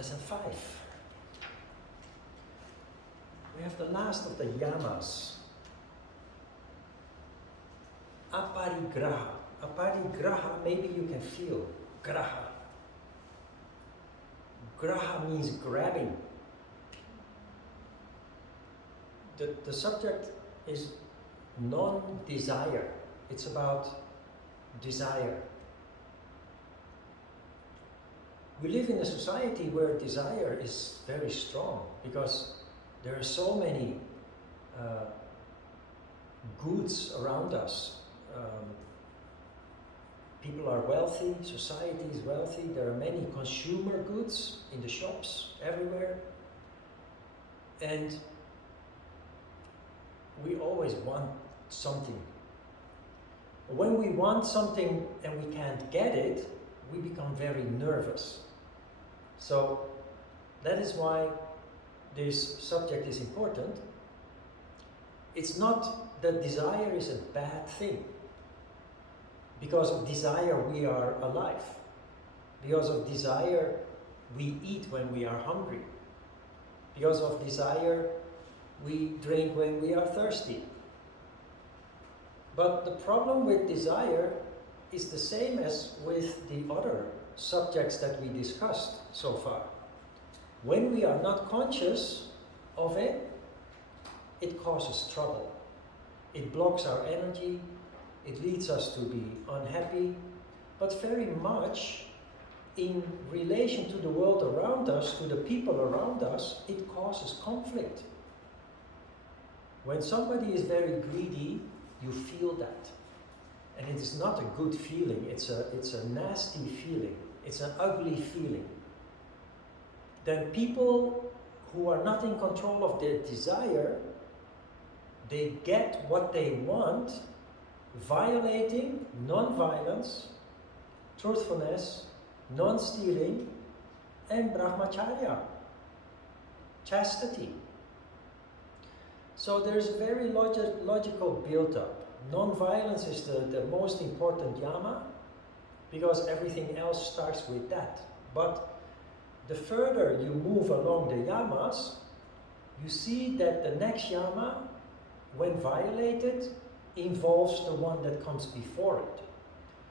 Lesson 5. We have the last of the yamas. Aparigraha. Aparigraha, maybe you can feel. Graha. Graha means grabbing. The subject is non-desire. It's about desire. We live in a society where desire is very strong because there are so many goods around us. People are wealthy, society is wealthy, there are many consumer goods in the shops everywhere, and we always want something. When we want something and we can't get it, we become very nervous. So that is why this subject is important. It's not that desire is a bad thing. Because of desire we are alive. Because of desire we eat when we are hungry. Because of desire we drink when we are thirsty. But the problem with desire is the same as with the other subjects that we discussed so far. When we are not conscious of it, it causes trouble. It blocks our energy, it leads us to be unhappy, but very much in relation to the world around us, to the people around us, it causes conflict. When somebody is very greedy, you feel that. And it is not a good feeling, it's a nasty feeling, it's an ugly feeling. Then people who are not in control of their desire, they get what they want, violating non-violence, truthfulness, non-stealing, and brahmacharya, chastity. So there's a very logical build-up. Non-violence is the most important yama because everything else starts with that. But the further you move along the yamas, you see that the next yama, when violated, involves the one that comes before it.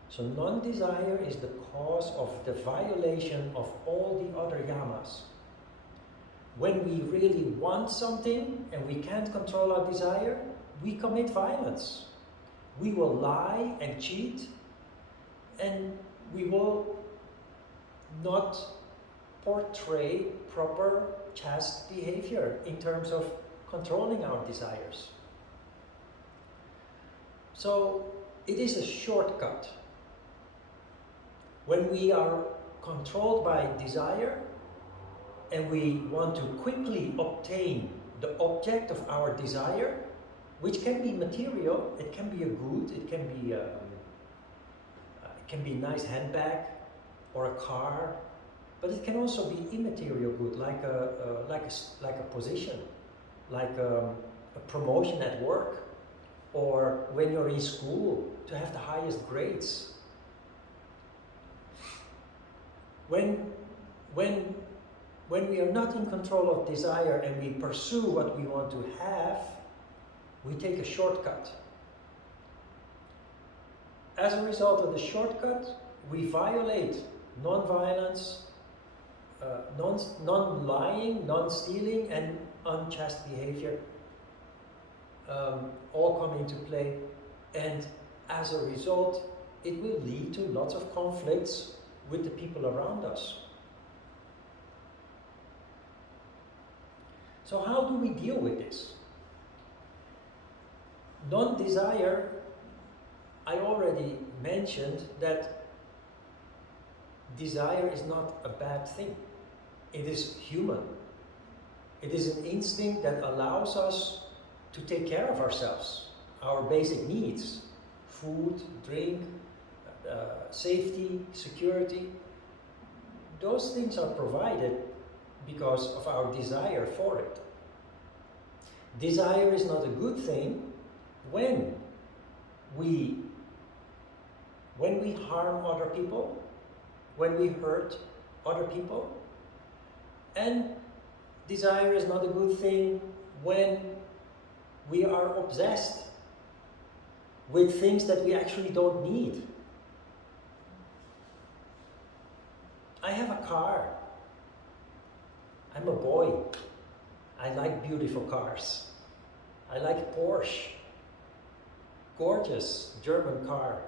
So non-desire is the cause of the violation of all the other yamas. When we really want something and we can't control our desire, we commit violence. We will lie and cheat, and we will not portray proper chaste behavior in terms of controlling our desires. So it is a shortcut. When we are controlled by desire and we want to quickly obtain the object of our desire, which can be material, it can be a good, it can be a nice handbag or a car, but it can also be immaterial good, like a position, like a promotion at work, or when you're in school to have the highest grades. When we are not in control of desire and we pursue what we want to have, we take a shortcut. As a result of the shortcut, we violate non-violence, non-lying, non-stealing, and unchaste behavior. All come into play, and as a result, it will lead to lots of conflicts with the people around us. So how do we deal with this? Non-desire, I already mentioned that desire is not a bad thing. It is human. It is an instinct that allows us to take care of ourselves, our basic needs, food, drink, safety, security. Those things are provided because of our desire for it. Desire is not a good thing when we harm other people, when we hurt other people, And desire is not a good thing when we are obsessed with things that we actually don't need. I have a car. I'm a boy. I like beautiful cars. I like Porsche. Gorgeous German car.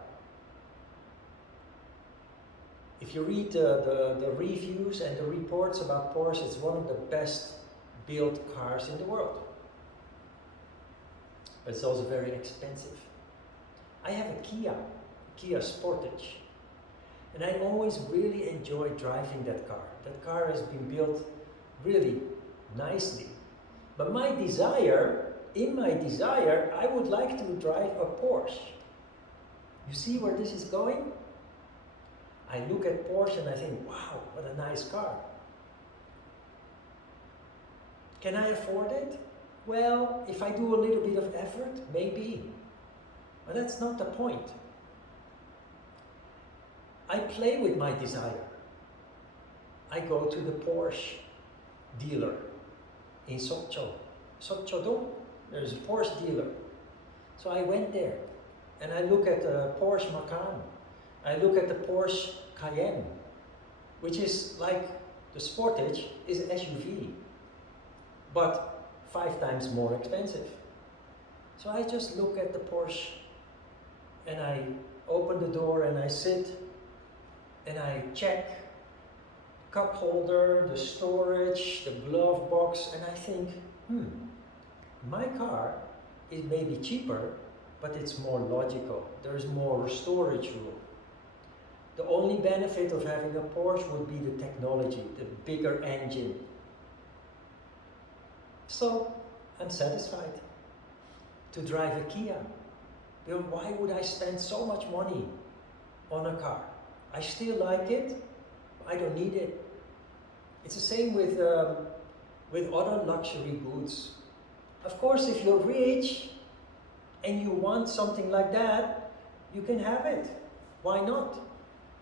If you read the reviews and the reports about Porsche, it's one of the best built cars in the world. But it's also very expensive. I have a Kia Sportage. And I always really enjoy driving that car. That car has been built really nicely. But in my desire, I would like to drive a Porsche. You see where this is going? I look at Porsche and I think, wow, what a nice car. Can I afford it? Well, if I do a little bit of effort, maybe. But that's not the point. I play with my desire. I go to the Porsche dealer in Sokcho-do. There's a Porsche dealer. So I went there and I look at the Porsche Macan. I look at the Porsche Cayenne, which is like the Sportage is an SUV, but 5 times more expensive. So I just look at the Porsche and I open the door and I sit and I check the cup holder, the storage, the glove box, and I think, my car is maybe cheaper, but it's more logical. There's more storage room. The only benefit of having a Porsche would be the technology, the bigger engine. So I'm satisfied to drive a Kia. You know, why would I spend so much money on a car? I still like it, I don't need it. It's the same with other luxury goods. Of course, if you're rich and you want something like that, you can have it. Why not?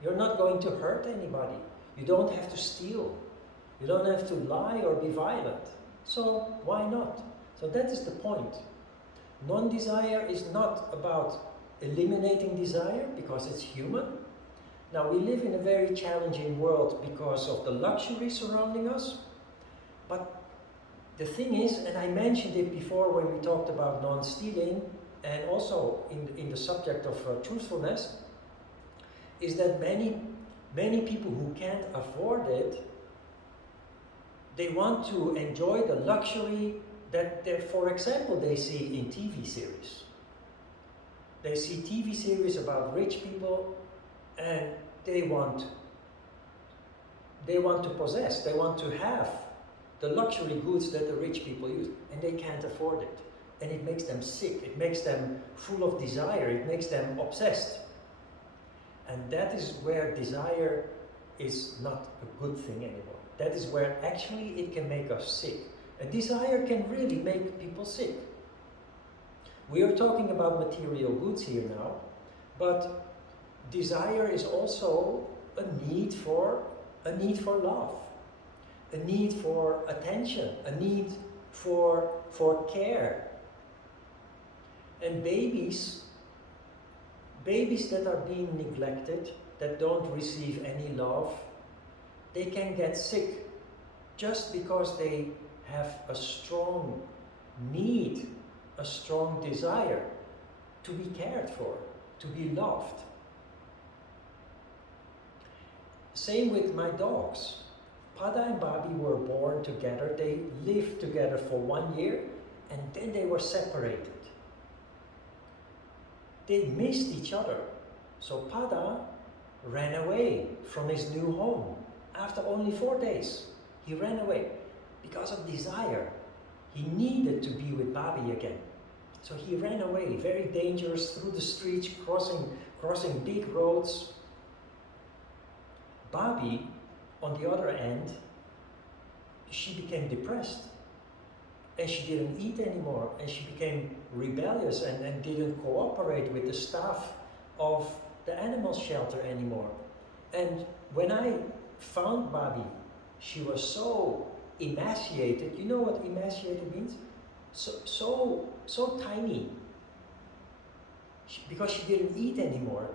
You're not going to hurt anybody. You don't have to steal. You don't have to lie or be violent. So why not? So that is the point. Non-desire is not about eliminating desire because it's human. Now we live in a very challenging world because of the luxury surrounding us. But the thing is, and I mentioned it before when we talked about non-stealing and also in the subject of truthfulness, is that many people who can't afford it, they want to enjoy the luxury that, for example, they see in TV series. They see TV series about rich people and they want to possess, they want to have the luxury goods that the rich people use, and they can't afford it. And it makes them sick, it makes them full of desire, it makes them obsessed. And that is where desire is not a good thing anymore. That is where actually it can make us sick. And desire can really make people sick. We are talking about material goods here now, but desire is also a need for love, a need for attention, a need for care. And babies that are being neglected, that don't receive any love, they can get sick just because they have a strong need, a strong desire to be cared for, to be loved. Same with my dogs. Pada and Bobby were born together. They lived together for 1 year and then they were separated. They missed each other. So Pada ran away from his new home. After only 4 days, he ran away because of desire. He needed to be with Bobby again. So he ran away, very dangerous, through the streets, crossing big roads. Bobby, on the other end, she became depressed. And she didn't eat anymore, and she became rebellious and didn't cooperate with the staff of the animal shelter anymore. And when I found Bobby she was so emaciated. You know what emaciated means? So tiny. Because she didn't eat anymore.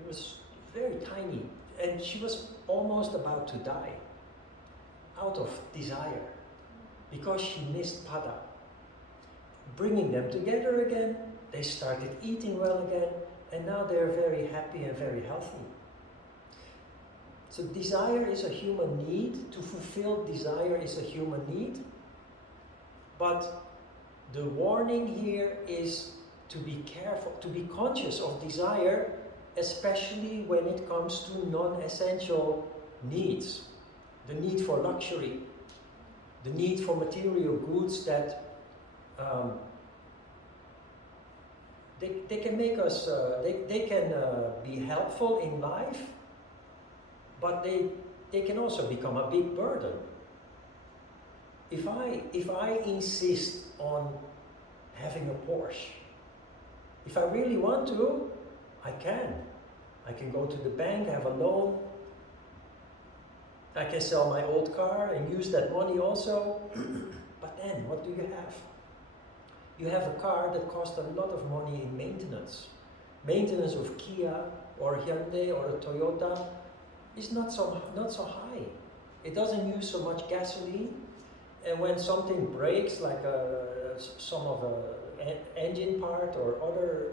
It was very tiny. And she was almost about to die out of desire because she missed pada. Bringing them together again, they started eating well again, and now they're very happy and very healthy. So desire is a human need. To fulfill desire is a human need. But the warning here is to be careful, to be conscious of desire, especially when it comes to non-essential needs. The need for luxury, the need for material goods that they can make us, they can be helpful in life, but they can also become a big burden. If I insist on having a Porsche, if I really want to, I can. I can go to the bank, have a loan. I can sell my old car and use that money also. But then, what do you have? You have a car that costs a lot of money in maintenance. Maintenance of Kia or Hyundai or a Toyota is not so high. It doesn't use so much gasoline. And when something breaks, like some of an engine part or other,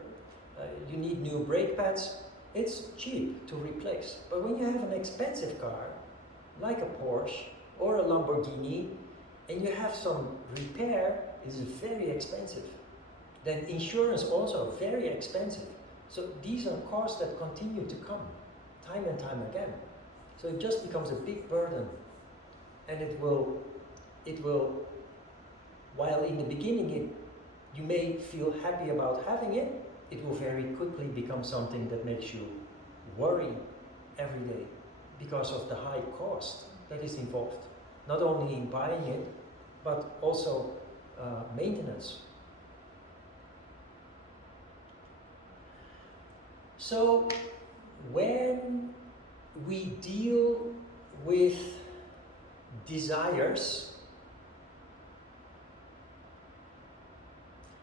you need new brake pads, it's cheap to replace. But when you have an expensive car, like a Porsche or a Lamborghini, and you have some repair, it's very expensive. Then insurance also very expensive. So these are costs that continue to come time and time again. So it just becomes a big burden, and it will, while in the beginning you may feel happy about having it, it will very quickly become something that makes you worry every day because of the high cost that is involved, not only in buying it, but also maintenance. So when we deal with desires,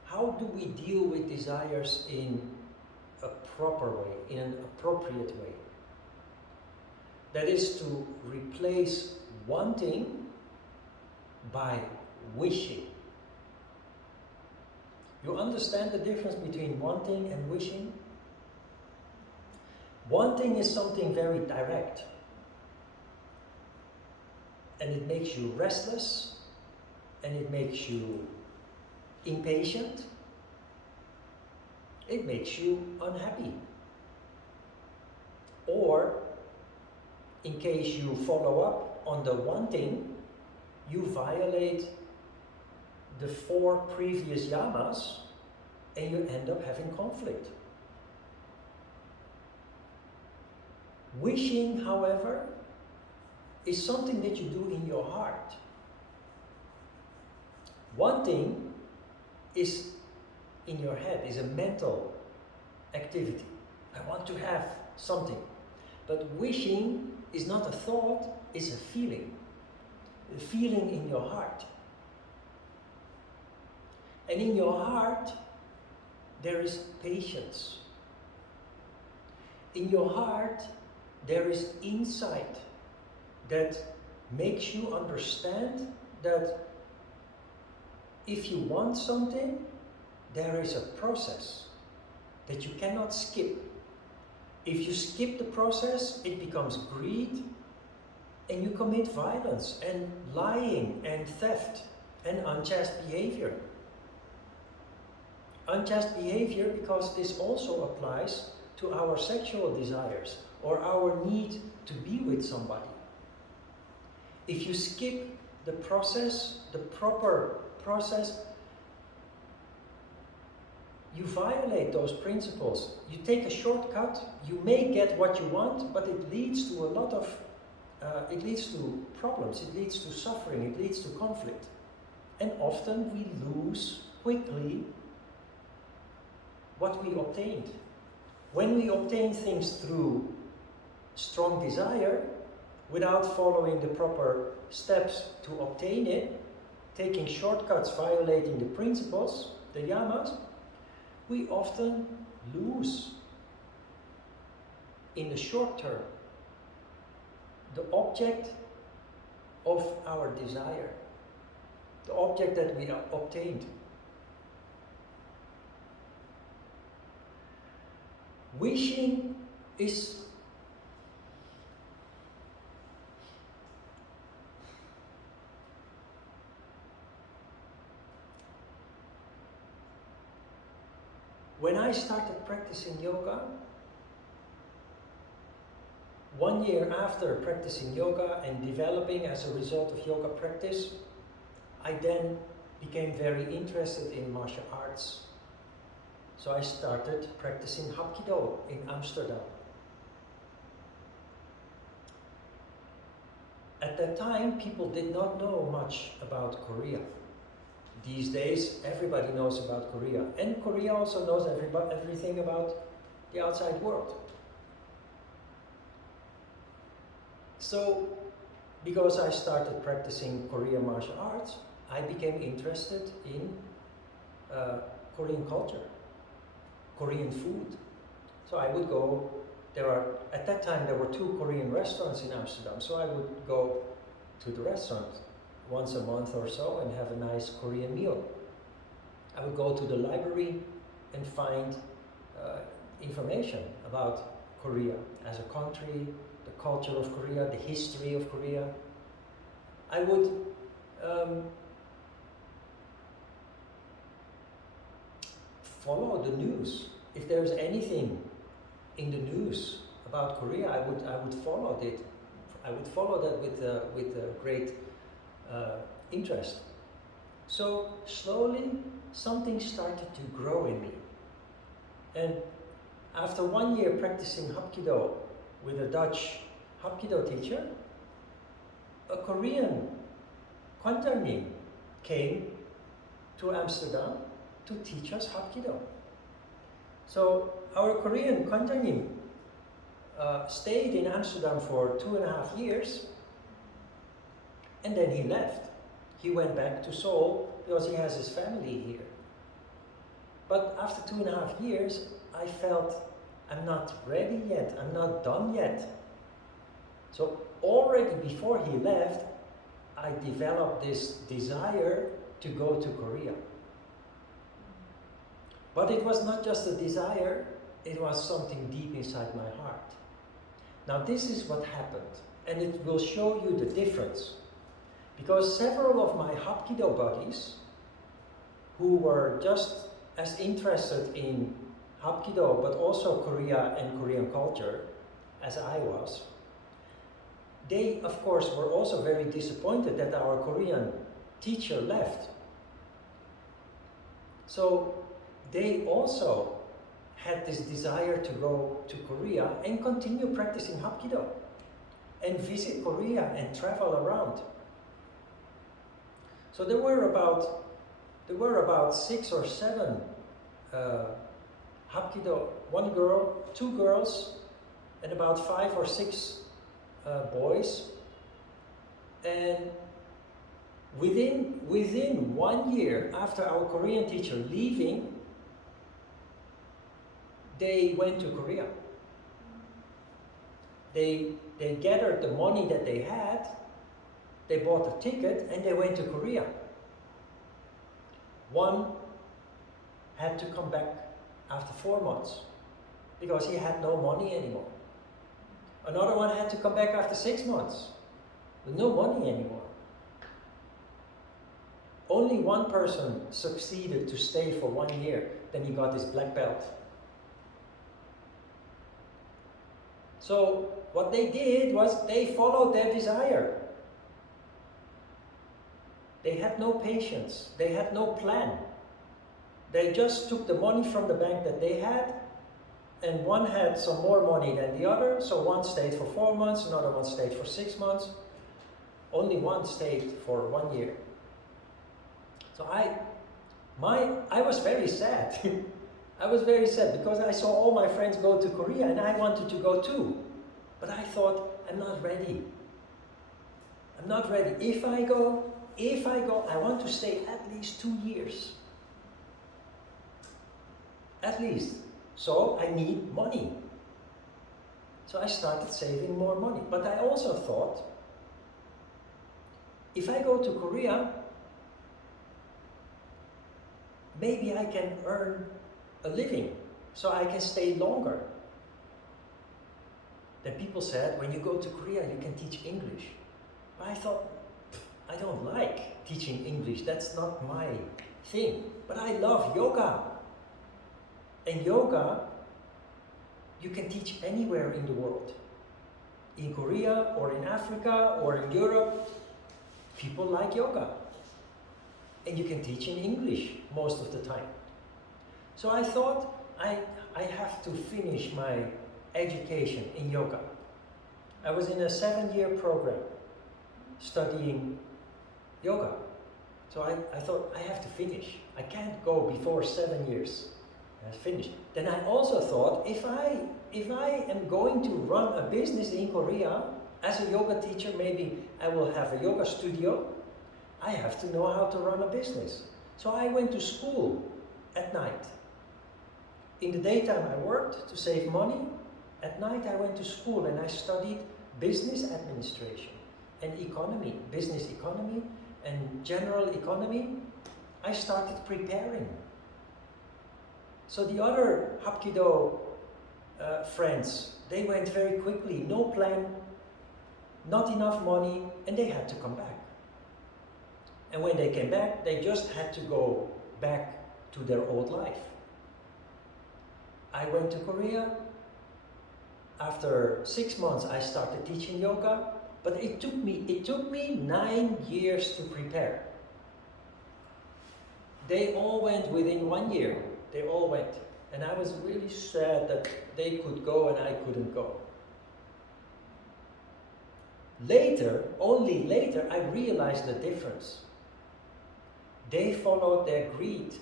how do we deal with desires in a proper way, in an appropriate way? That is to replace wanting by wishing. You understand the difference between wanting and wishing? Wanting is something very direct, and it makes you restless, and it makes you impatient, it makes you unhappy. Or, in case you follow up on the wanting, you violate the 4 previous yamas and you end up having conflict. Wishing, however, is something that you do in your heart. Wanting is in your head, is a mental activity. I want to have something. But wishing is not a thought, it's a feeling. A feeling in your heart. And in your heart, there is patience. In your heart, there is insight that makes you understand that if you want something, there is a process that you cannot skip. If you skip the process, it becomes greed, and you commit violence and lying and theft and unchaste behavior. Unchaste behavior because this also applies to our sexual desires or our need to be with somebody. If you skip the process, the proper process, you violate those principles. You take a shortcut, you may get what you want, but it leads to a lot of, it leads to problems, it leads to suffering, it leads to conflict. And often we lose quickly what we obtained. When we obtain things through strong desire, without following the proper steps to obtain it, taking shortcuts, violating the principles, the yamas, we often lose in the short term the object of our desire, the object that we obtained. Wishing is when I started practicing yoga, 1 year after practicing yoga and developing as a result of yoga practice, I then became very interested in martial arts. So I started practicing Hapkido in Amsterdam. At that time, people did not know much about Korea. These days, everybody knows about Korea. And Korea also knows everything about the outside world. So, because I started practicing Korean martial arts, I became interested in Korean culture, Korean food. So I would go, at that time there were 2 Korean restaurants in Amsterdam, so I would go to the restaurant once a month or so and have a nice Korean meal. I would go to the library and find information about Korea as a country, the culture of Korea, the history of Korea. I would follow the news. If there's anything in the news about Korea, I would follow it. I would follow that with great interest. So slowly something started to grow in me. And after 1 year practicing Hapkido with a Dutch Hapkido teacher, a Korean kwanjangnim came to Amsterdam to teach us Hapkido. So our Korean kwanjangnim stayed in Amsterdam for 2.5 years, and then he left. He went back to Seoul because he has his family here. But after 2.5 years, I felt I'm not ready yet, I'm not done yet. So already before he left, I developed this desire to go to Korea. But it was not just a desire, it was something deep inside my heart. Now this is what happened, and it will show you the difference. Because several of my Hapkido buddies, who were just as interested in Hapkido, but also Korea and Korean culture, as I was, they, of course, were also very disappointed that our Korean teacher left. So they also had this desire to go to Korea and continue practicing Hapkido and visit Korea and travel around. So there were about 6 or 7 Hapkido, 1 girl, 2 girls, and about 5 or 6 boys. And within 1 year after our Korean teacher leaving, they went to Korea. They gathered the money that they had, they bought a ticket, and they went to Korea. One had to come back after 4 months because he had no money anymore. Another one had to come back after 6 months with no money anymore. Only one person succeeded to stay for 1 year, then he got his black belt. So what they did was they followed their desire. They had no patience, they had no plan. They just took the money from the bank that they had, and one had some more money than the other, so one stayed for 4 months, another one stayed for 6 months. Only one stayed for 1 year. So I was very sad. I was very sad because I saw all my friends go to Korea and I wanted to go too. But I thought, I'm not ready. I'm not ready. If I go, I want to stay at least 2 years. At least. So I need money. So I started saving more money. But I also thought, if I go to Korea, maybe I can earn a living, so I can stay longer. Then people said, when you go to Korea, you can teach English. But I thought, I don't like teaching English. That's not my thing. But I love yoga. And yoga, you can teach anywhere in the world. In Korea, or in Africa, or in Europe. People like yoga. And you can teach in English most of the time. So I thought, I have to finish my education in yoga. I was in a 7-year program studying yoga. So I thought, I have to finish. I can't go before 7 years. I finished. Then I also thought, if I am going to run a business in Korea, as a yoga teacher, maybe I will have a yoga studio. I have to know how to run a business. So I went to school at night. In the daytime I worked to save money. At night I went to school and I studied business administration and economy, business economy and general economy. I started preparing. So the other Hapkido friends, they went very quickly, no plan, not enough money, and they had to come back. And when they came back, they just had to go back to their old life. I went to Korea. After 6 months, I started teaching yoga, but it took me 9 years to prepare. They all went within 1 year. They all went. And I was really sad that they could go and I couldn't go. Later, only later, I realized the difference. They followed their greed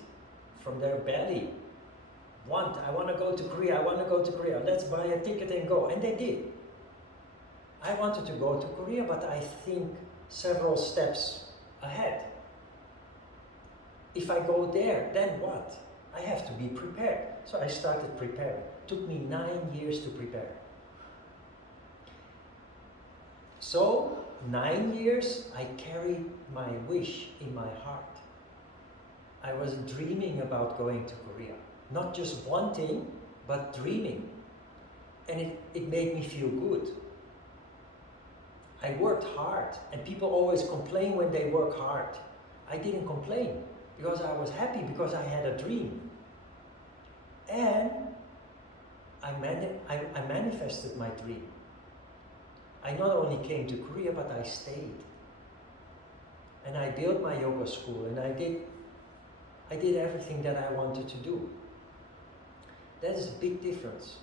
from their belly. I want to go to Korea, I want to go to Korea, let's buy a ticket and go. And they did. I wanted to go to Korea, but I think several steps ahead. If I go there, then what? I have to be prepared. So I started preparing. It took me 9 years to prepare. So, 9 years, I carried my wish in my heart. I was dreaming about going to Korea. Not just wanting, but dreaming. And it made me feel good. I worked hard, and people always complain when they work hard. I didn't complain, because I was happy, because I had a dream. And I manifested my dream. I not only came to Korea, but I stayed. And I built my yoga school, and I did everything that I wanted to do. That is a big difference.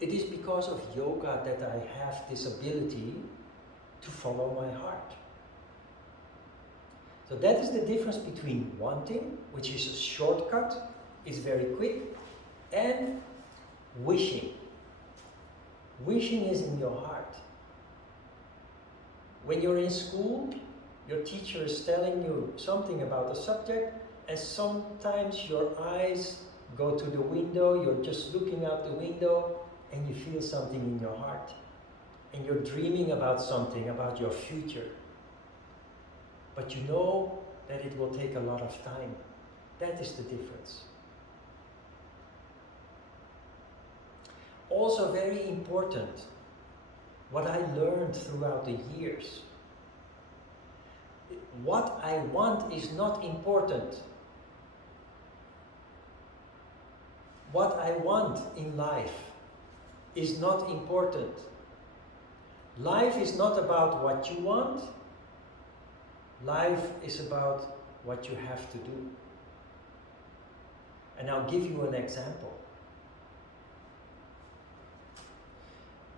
It is because of yoga that I have this ability to follow my heart. So that is the difference between wanting, which is a shortcut, is very quick, and wishing. Wishing is in your heart. When you're in school, your teacher is telling you something about a subject, and sometimes your eyes go to the window, you're just looking out the window, and you feel something in your heart. And you're dreaming about something, about your future. But you know that it will take a lot of time. That is the difference. Also very important, what I learned throughout the years. What I want is not important. What I want in life is not important. Life is not about what you want. Life is about what you have to do. And I'll give you an example.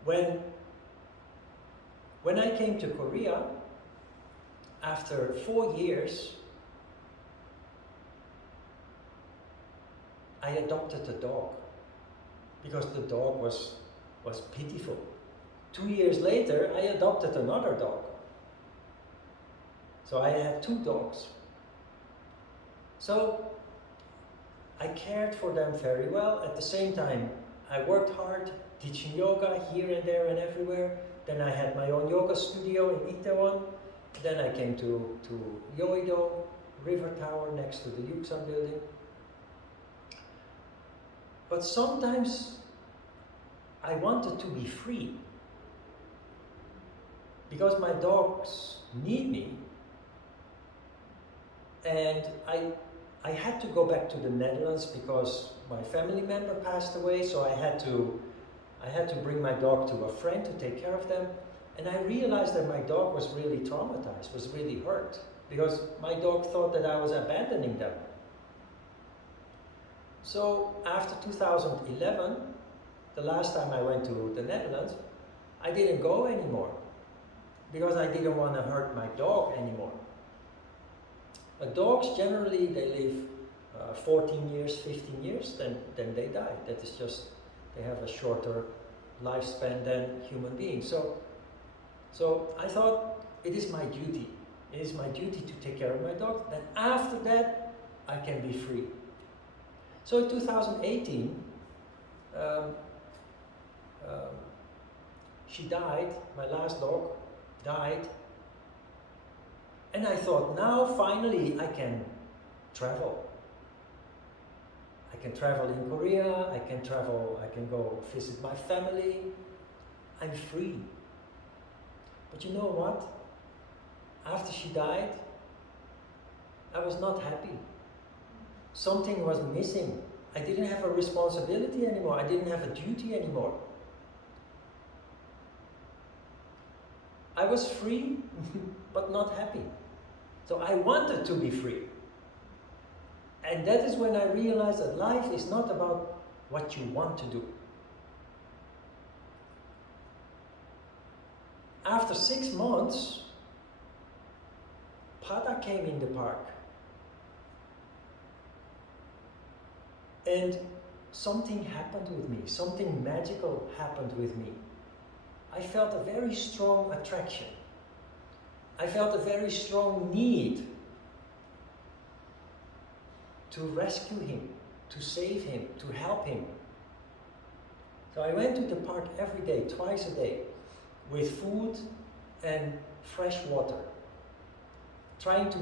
When I came to Korea, after 4 years, I adopted a dog because the dog was pitiful. 2 years later, I adopted another dog. So I had 2 dogs. So I cared for them very well. At the same time, I worked hard teaching yoga here and there and everywhere. Then I had my own yoga studio in Itaewon. Then I came to Yoido, River Tower next to the Yuxan building. But sometimes I wanted to be free. Because my dogs need me. And I had to go back to the Netherlands because my family member passed away, so I had to bring my dog to a friend to take care of them. And I realized that my dog was really traumatized, was really hurt, because my dog thought that I was abandoning them. So after 2011, the last time I went to the Netherlands, I didn't go anymore because I didn't want to hurt my dog anymore. But dogs generally, they live 14 years, 15 years, then they die. That is just, they have a shorter lifespan than human beings. So I thought, it is my duty. It is my duty to take care of my dog. Then after that, I can be free. So in 2018, she died, my last dog died. And I thought, now finally I can travel. I can travel in Korea, I can go visit my family. I'm free. But you know what? After she died, I was not happy. Something was missing. I didn't have a responsibility anymore. I didn't have a duty anymore. I was free, but not happy. So I wanted to be free. And that is when I realized that life is not about what you want to do. After 6 months, Pada came in the park. And something happened with me, something magical happened with me. I felt a very strong attraction. I felt a very strong need to rescue him, to save him, to help him. So I went to the park every day, twice a day, with food and fresh water, trying to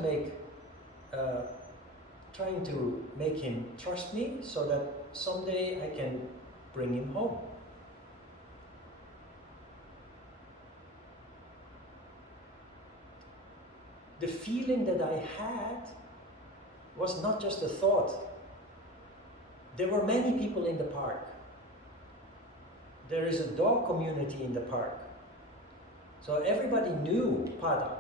make him trust me so that someday I can bring him home. The feeling that I had was not just a thought. There were many people in the park. There is a dog community in the park. So everybody knew Pada.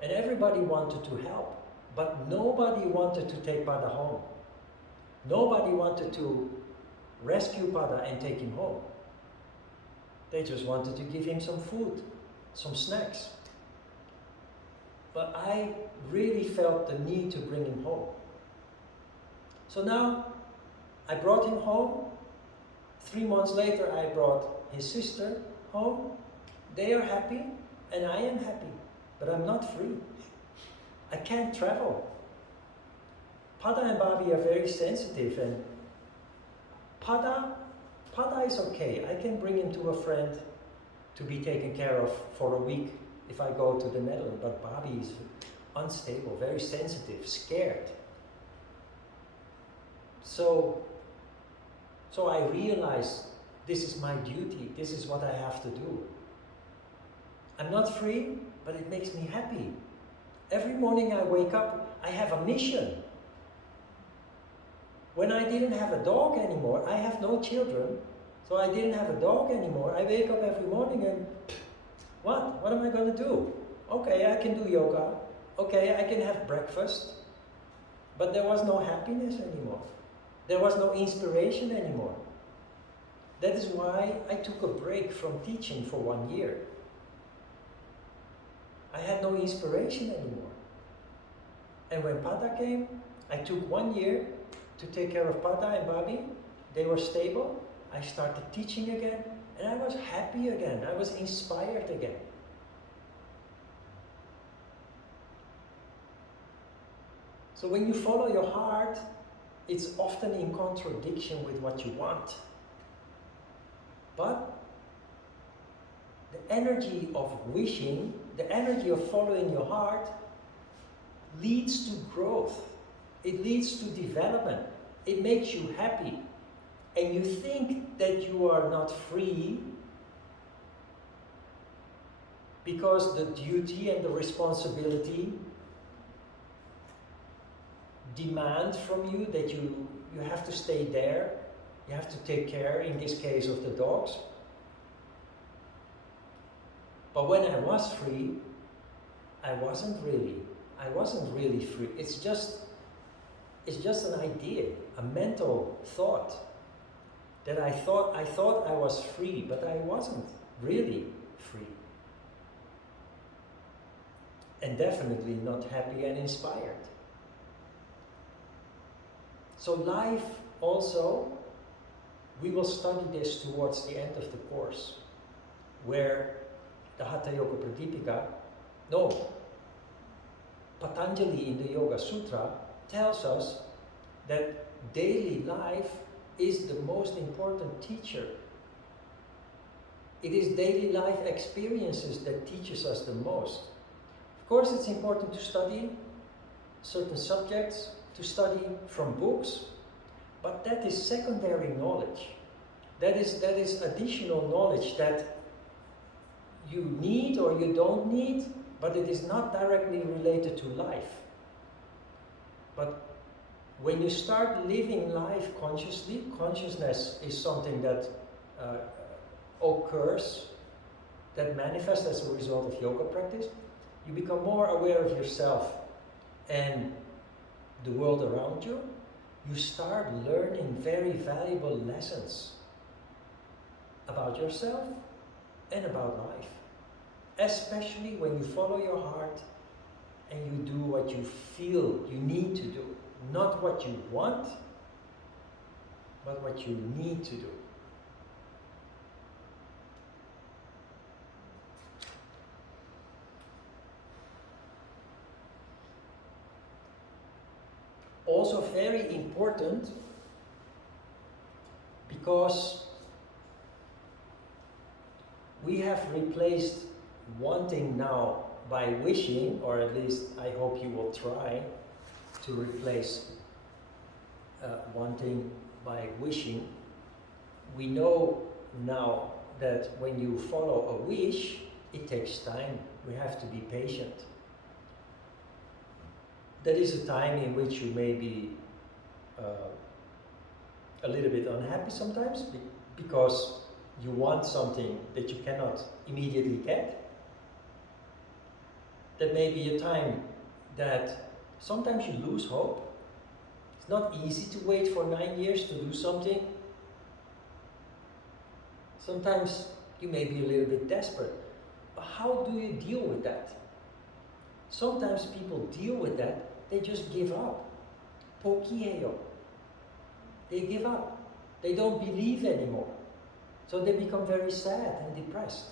And everybody wanted to help. But nobody wanted to take Pada home. Nobody wanted to rescue Pada and take him home. They just wanted to give him some food, some snacks. But I really felt the need to bring him home. So now I brought him home. 3 months later, I brought his sister home. They are happy and I am happy, but I'm not free. I can't travel. Pada and Babi are very sensitive, and Pada is okay. I can bring him to a friend to be taken care of for a week if I go to the Netherlands, but Babi is unstable, very sensitive, scared. So I realized this is my duty, this is what I have to do. I'm not free, but it makes me happy. Every morning I wake up, I have a mission. When I didn't have a dog anymore, I have no children, so I didn't have a dog anymore. I wake up every morning and what am I going to do? Okay, I can do yoga. Okay, I can have breakfast. But there was no happiness anymore. There was no inspiration anymore. That is why I took a break from teaching for 1 year. I had no inspiration anymore. And when Pada came, I took 1 year to take care of Pada and Babi. They were stable. I started teaching again. And I was happy again. I was inspired again. So when you follow your heart, it's often in contradiction with what you want. But the energy of wishing, the energy of following your heart, leads to growth. It leads to development. It makes you happy. And you think that you are not free because the duty and the responsibility demand from you that you have to stay there, you have to take care, in this case, of the dogs. But when I was free, I wasn't really free. It's just an idea, a mental thought, that I thought I was free, but I wasn't really free. And definitely not happy and inspired. So life also, we will study this towards the end of the course, where the Hatha Yoga Pradipika, Patanjali in the Yoga Sutra tells us that daily life is the most important teacher. It is daily life experiences that teaches us the most. Of course, it's important to study certain subjects, to study from books, but that is secondary knowledge. That is additional knowledge that you need or you don't need, but it is not directly related to life. But when you start living life consciously, consciousness is something that occurs, that manifests as a result of yoga practice. You become more aware of yourself and the world around you. You start learning very valuable lessons about yourself and about life. Especially when you follow your heart and you do what you feel you need to do. Not what you want, but what you need to do. Also very important, because we have replaced wanting now by wishing, or at least I hope you will try to replace wanting by wishing. We know now that when you follow a wish, it takes time. We have to be patient. That is a time in which you may be a little bit unhappy sometimes because you want something that you cannot immediately get. That may be a time that sometimes you lose hope. It's not easy to wait for 9 years to do something. Sometimes you may be a little bit desperate. But how do you deal with that? Sometimes people deal with that, they just give up. Pokieyo. They give up. They don't believe anymore. So they become very sad and depressed.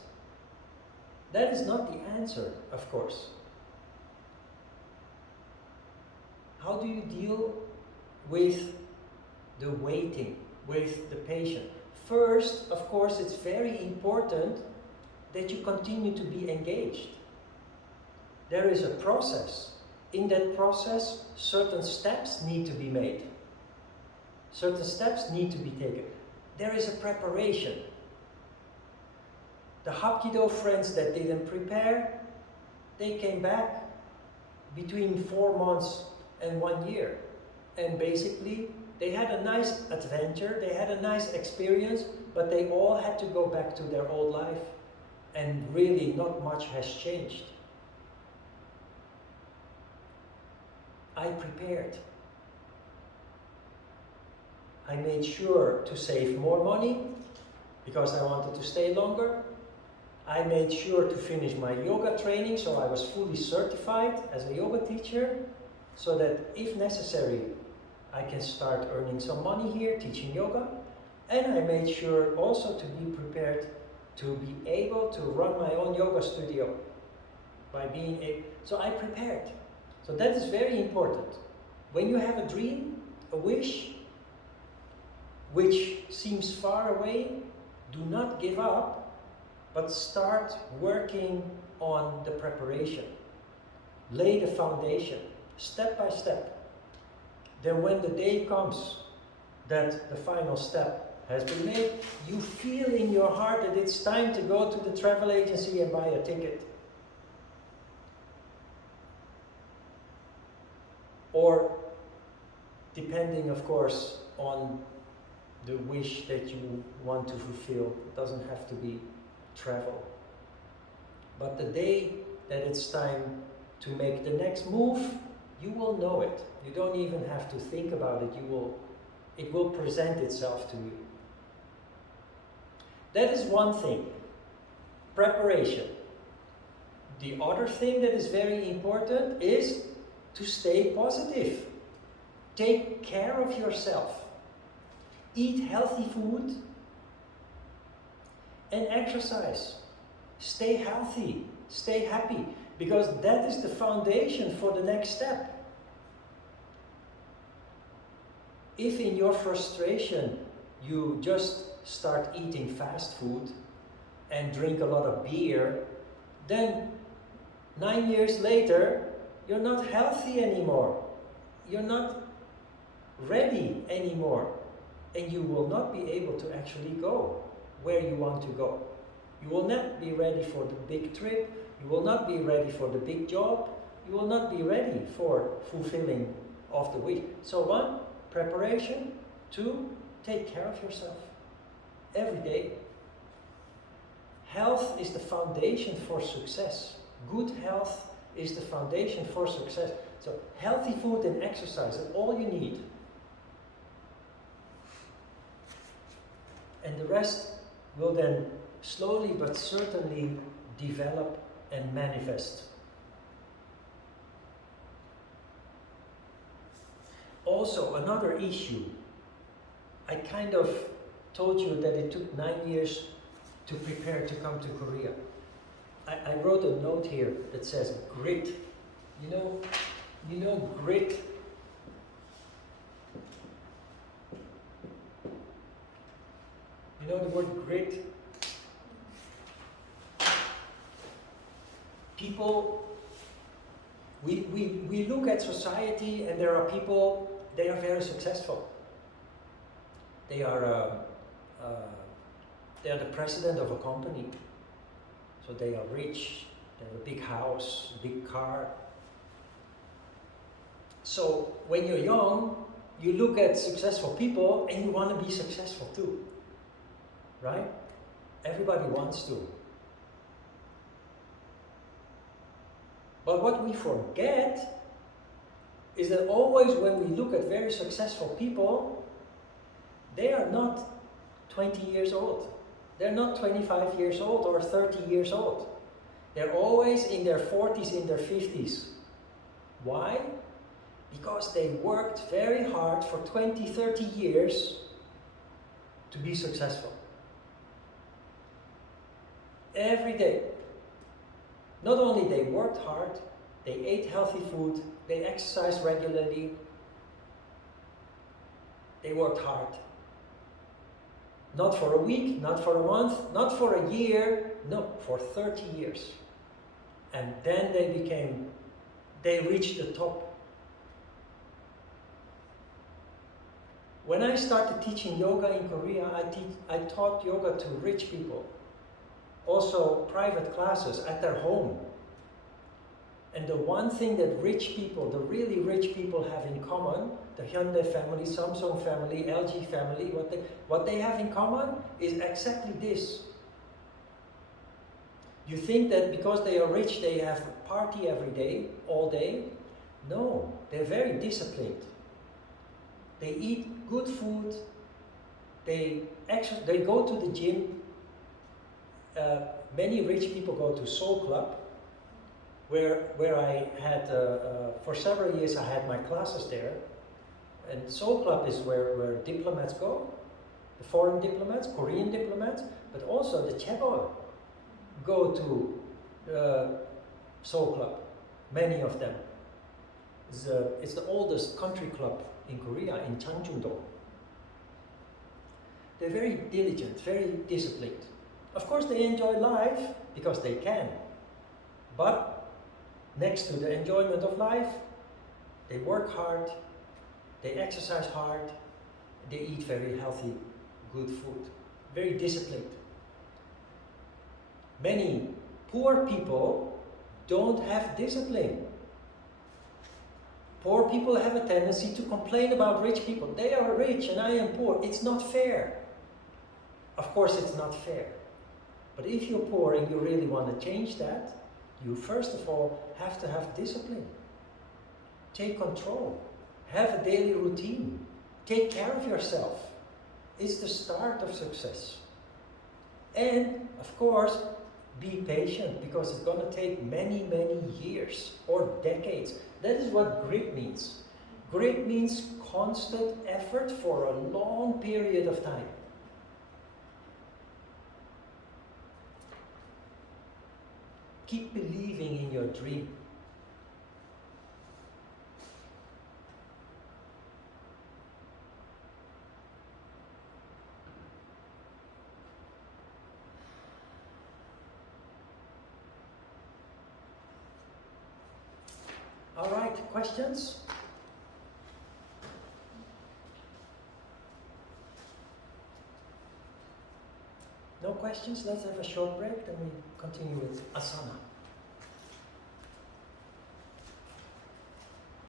That is not the answer, of course. How do you deal with the waiting, with the patient? First, of course, it's very important that you continue to be engaged. There is a process. In that process, certain steps need to be made. Certain steps need to be taken. There is a preparation. The Hapkido friends that didn't prepare, they came back between 4 months and 1 year. And basically, they had a nice adventure, they had a nice experience, but they all had to go back to their old life. And really not much has changed. I prepared. I made sure to save more money because I wanted to stay longer. I made sure to finish my yoga training, so I was fully certified as a yoga teacher, so that if necessary, I can start earning some money here teaching yoga. And I made sure also to be prepared to be able to run my own yoga studio by being so I prepared. So that is very important. When you have a dream, a wish, which seems far away, do not give up, but start working on the preparation. Lay the foundation, step by step. Then when the day comes that the final step has been made, you feel in your heart that it's time to go to the travel agency and buy a ticket. Or, depending of course on the wish that you want to fulfill, it doesn't have to be travel. But the day that it's time to make the next move, you will know it. You don't even have to think about it. It will present itself to you. That is one thing, preparation. The other thing that is very important is to stay positive. Take care of yourself. Eat healthy food and exercise. Stay healthy, stay happy, because that is the foundation for the next step. If in your frustration you just start eating fast food and drink a lot of beer, then 9 years later, you're not healthy anymore. You're not ready anymore. And you will not be able to actually go where you want to go. You will not be ready for the big trip. You will not be ready for the big job. You will not be ready for fulfilling of the wish. So 1, preparation. 2, take care of yourself every day. Health is the foundation for success. Good health is the foundation for success. So healthy food and exercise is all you need. And the rest will then slowly but certainly develop and manifest. Also, another issue. I kind of told you that it took 9 years to prepare to come to Korea. I wrote a note here that says grit. You know grit? You know the word grit? People, we look at society and there are people, they are very successful. They are the president of a company. So they are rich, they have a big house, a big car. So when you're young, you look at successful people and you want to be successful too. Right? Everybody wants to. But what we forget is that always when we look at very successful people, they are not 20 years old. They're not 25 years old or 30 years old. They're always in their 40s, in their 50s. Why? Because they worked very hard for 20, 30 years to be successful. Every day. Not only they worked hard, they ate healthy food, they exercised regularly, they worked hard. Not for a week, not for a month, not for a year, no, for 30 years. And then they reached the top. When I started teaching yoga in Korea, I taught yoga to rich people. Also private classes at their home. And the one thing that rich people, the really rich people have in common, the Hyundai family, Samsung family, LG family, what they have in common is exactly this. You think that because they are rich, they have a party every day, all day? No, they're very disciplined. They eat good food, they go to the gym. Many rich people go to Soul Club, where I had, for several years I had my classes there. And Soul Club is where diplomats go, the foreign diplomats, Korean diplomats, but also the chaebol go to Soul Club, many of them. It's the oldest country club in Korea, in Changchun-do. They're very diligent, very disciplined. Of course, they enjoy life because they can. But next to the enjoyment of life, they work hard, they exercise hard, they eat very healthy, good food. Very disciplined. Many poor people don't have discipline. Poor people have a tendency to complain about rich people. They are rich and I am poor. It's not fair. Of course it's not fair. But if you're poor and you really want to change that, you first of all have to have discipline. Take control. Have a daily routine. Take care of yourself. It's the start of success. And, of course, be patient, because it's going to take many, many years or decades. That is what grit means. Grit means constant effort for a long period of time. Keep believing in your dream. All right, questions? No questions? Let's have a short break, then we continue with asana.